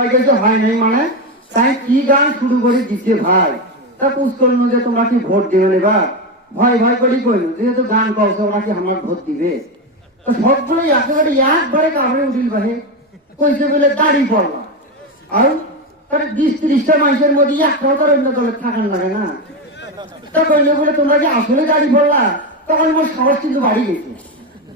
কয় কিছু হয় নাই মানে তাই কি গান শুরু করে দিচ্ছে ভাই? তা পুষ করল যে তোমরা কি ভোট দেবে নেবা ভয় ভয় করে কইল, যেহেতু গান করছ ওরা কি আমার ভোট দিবে। তো একেবারে একবারে কামড়ে উঠিল ভাই কইছে বলে দাড়ি পড়লা আর তার বিশ ত্রিশটা মানুষের মধ্যে একটাও তার অন্য দলের থাকার লাগে না। তা কইলে বলে তোমরা কি আসলে দাড়ি পড়লা তখন আমার সাহস কিন্তু বাড়ি গেছে।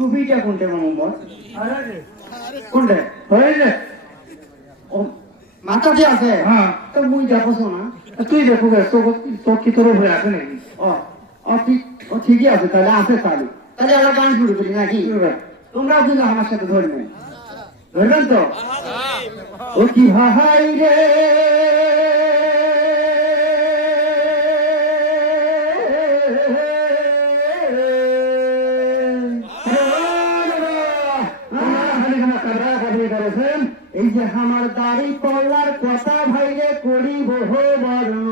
টুপিটা কোনটা মামু বল? কোনটা? হয়ে ও মাথাতে আছে? হ্যাঁ। তো মুই দেখো না তুই দেখো চোখ কি তোর উপরে আছে নাকি? ও ও ঠিক ও ঠিকই আছে তাহলে আছে তাহলে। তাহলে আমরা গান শুরু করি নাকি? তোমরাও কিন্তু আমার সাথে ধরবেন ধরবেন তো? ও কি ভাই রে! এই যে আমার দাড়ি পড়লার কথা ভাইরে করি বহু বর্ণ।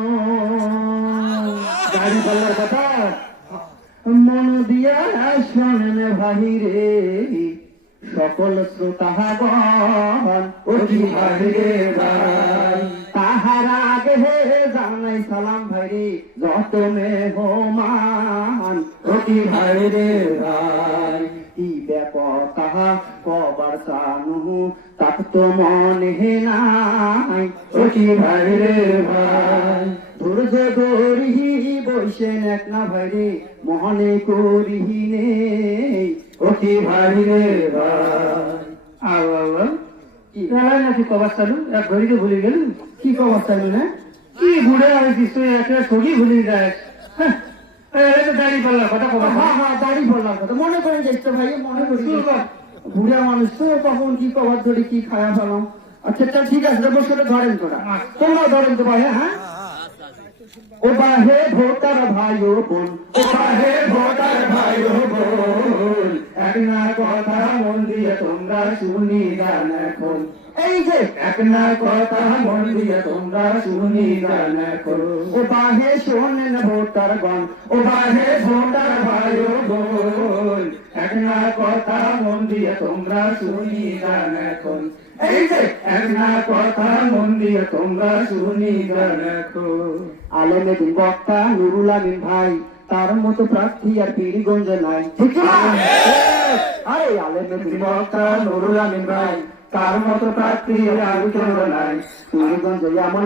দাড়ি পড়লার কথা? মন দিয়া শোনেন ভাই রে সকল শ্রোতাগণ ভাই। তাহার হে যত মে হোমান অতি ভাই। রে ভাই কি ব্যাপক তাহা কবার সানু তাক তো মনে নাই। অতি ভাই রে ভাই ধৈর্য ধরিহি বৈশেন এক না ভাই রে মহনে করিহি নে অতি ভাই রে ভাই। আও। কি? এলাই নাকি কবার চালু এক ঘড়িতে ভুলে গেল? কি অবস্থা না? কি ঘুরে আসিস তুই? একটা ছবি ভুলে যায় হ্যাঁ, হ্যাঁ হ্যাঁ মনে করেন যাইতে ভাই মনে করি বুড়া মানুষ তো কখন কি কবার ধরে কি খায়া ফেলাম আচ্ছা ঠিক আছে দেবো ধরেন তোরা তোমরা ধরেন তো ভাই হ্যাঁ ও বাহে ভোটার ভাই ও বোন ও বাহে ভোটার ভাই ও বোন। এক না কথা মন দিয়ে তোমরা শুনি গান এখন যে এক না কথা মন দিয়ে তোমরা শুনি গান ও বাহে শোনেন ভোটার গণ ও বাহে ভোটার ভাই বোন। এক না কথা মন দিয়ে তোমরা শুনি গান এই যে এক না কথা মন দিয়ে তোমরা শুনি গান এখন আলমেদিন বক্তা নুরুল আমিন ভাই তার মতো প্রার্থী আর পীরগঞ্জে নাই। ঠিক আরে আলমেদিন বক্তা নুরুল আমিন ভাই তার মতো প্রার্থী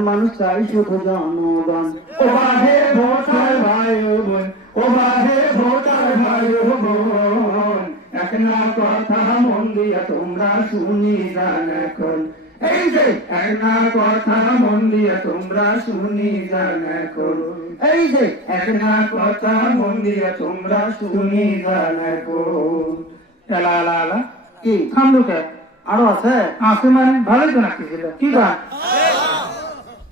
মানুষ চাই শুধু জনগণ। ও বাহে ভোটার ভাই ও বোন, ও বাহে ভোটার ভাই বোন। এক না কথা মন দিয়া তোমরা শুনি এখন। এই যে, এক না কথা মন দিয়া তোমরা শুনি গান এখন। এই যে, এক না কথা মন দিয়া তোমরা শুনি গান এখন। এলা এলা কি? থামলো কে? আরও আছে? আসে মানে ভালোই তো নাকি ছিল কি গান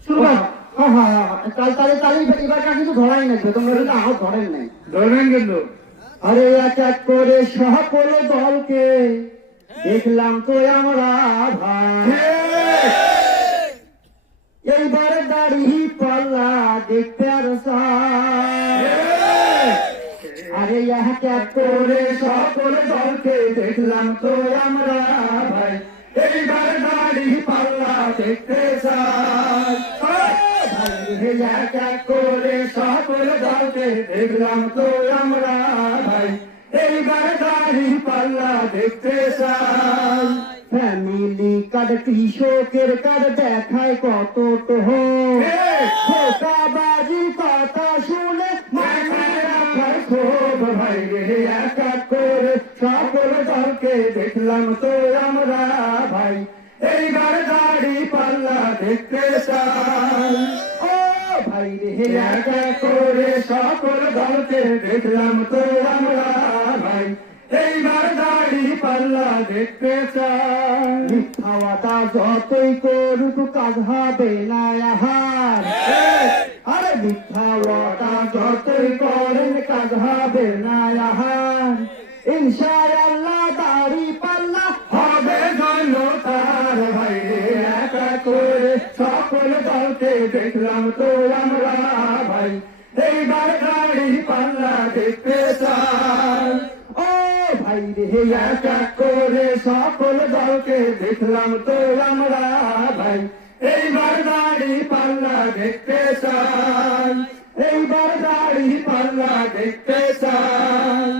শুরু হ্যাঁ হ্যাঁ হ্যাঁ। তাহলে তাহলে তাহলে এবার কিন্তু ধরাই নাই তোমরা কিন্তু আরও ধরেন নাই। ধরবেন কিন্তু। আরে এক এক করে সকল দলকে দেখলাম তো আমরা ভাই। এইবার দাড়ি পাল্লা দেখতে আর। আরে এক করে সকল দলকে দেখলাম তো আমরা ভাই। এইবার দাড়ি পাল্লা দেখতে চাই। এক করে সকল দলকে দেখলাম তো আমরা ভাই। এইবার দাড়ি পাল্লা দেখতে চাই। ফ্যামিলি কার্ড কৃষকের কার্ড দেখায় কত তো বাজি দলকে দেখলাম তো আমরা ভাই, এইবার দাড়ি পাল্লা দেখতে চাই। ও ভাই রে করে সকল দলকে দেখলাম তো আমরা ভাই, এইবার দাড়ি পাল্লা দেখতে চাই। মিথ্যাওয়াদা যতই করুক, কাজ হবে না আহার। আরে মিথ্যা ওয়াদা যতই করেন, কাজ হবে না আহার। ইনশাআল্লাহ সকল দলকে দেখলাম তো আমরা ভাই। এইবার গাড়ি পাল্লা দেখতে চাই। ও ভাই রে একা করে সকল দলকে দেখলাম তো আমরা ভাই। এইবার গাড়ি পাল্লা দেখতে চাই। এইবার গাড়ি পাল্লা দেখতে চাই।